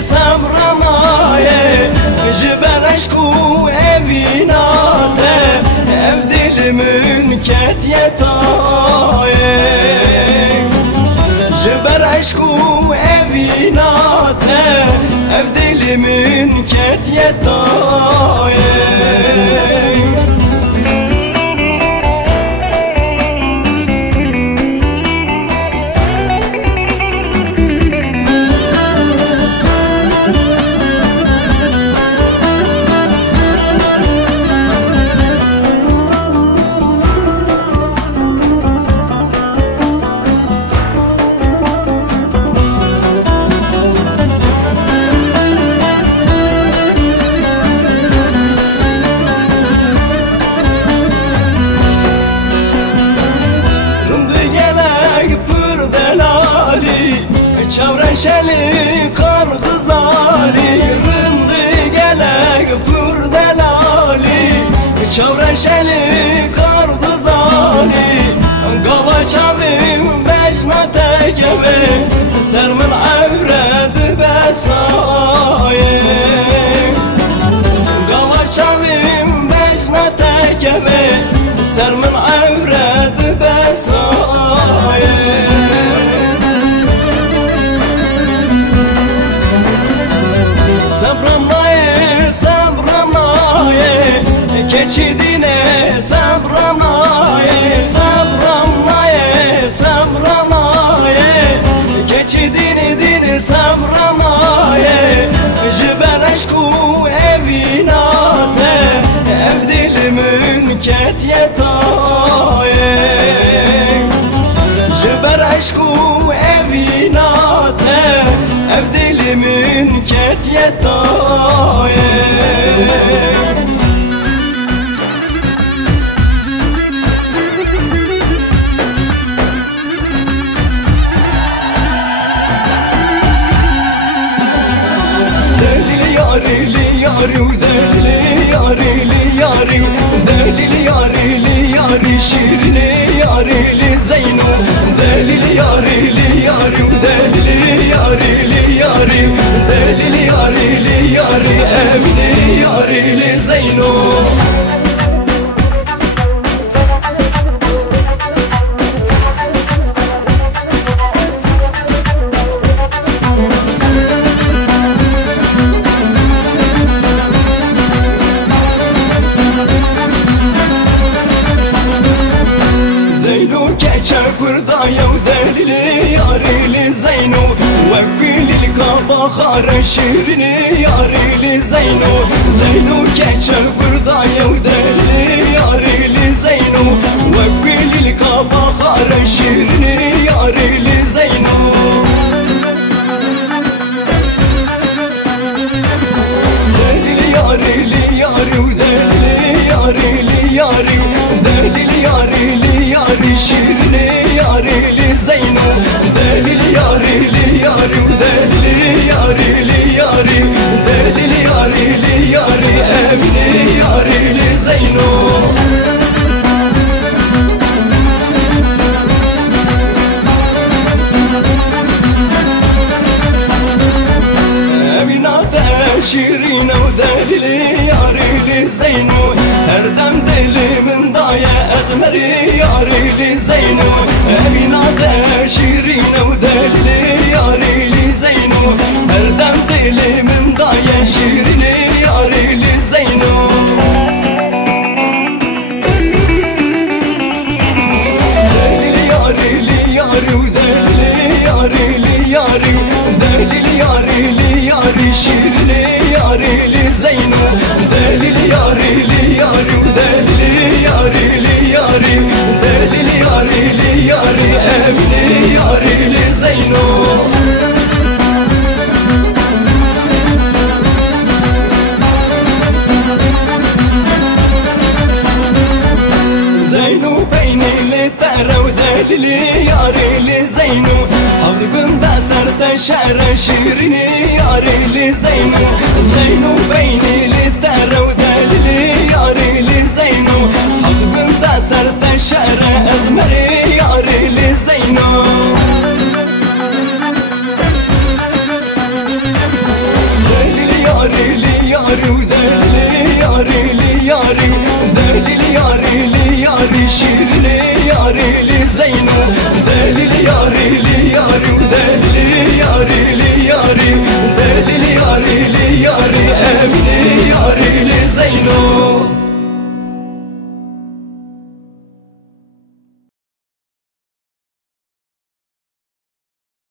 sabramaye Jiber aşku evinate Ev dilimin ketyetaye Jiber aşku evinate Ev dilimin ketyetaye Çavreşeli kar kızari Rındı gelek pürdelali Çavreşeli kar kızari Gava çavim becnate geve Sermin evredi besaye Gava çavim becnate geve Sermin evredi besaye Keçidine sabramaye, sabramaye, sabramaye Keçidine dini sabramaye Jiber aşku evinate Ev dilimin ketyetaye Jiber aşku evinate Ev dilimin ketyetaye Delili yari, delili yari, şirini yarili Zeyno. Delili yari, delili yari, delili yari, evli yarili Zeyno. Kurdaya delili yarili Zeyno Vekilil kabahar şirini yarili Zeyno Zeyno keçer kurdaya delili yarili Zeyno Vekilil kabahar şirini yarili Zeyno Delili yarili delili yari delili yari şirini yarili Zeyno delili yari delili yari delili yari evli yarili Zeyno. Evinate şirin delili yarili Zeyno her dem dilimin daye ezmeri yarili Zeyno Evinate şirin delili yarili Zeyno her dem dilimin daye şirini yarili Zeyno Delili yari delili yari şirini yarili Zeyno delili yari delili yari evli yarili Zeyno. Zeyno peynili terev delili yarili Zeyno Avgında serte şere şirini yarili Zeyno Zeyno peynili terev delili yarili Zeyno Avgında serte şere ezmeri yarili Zeyno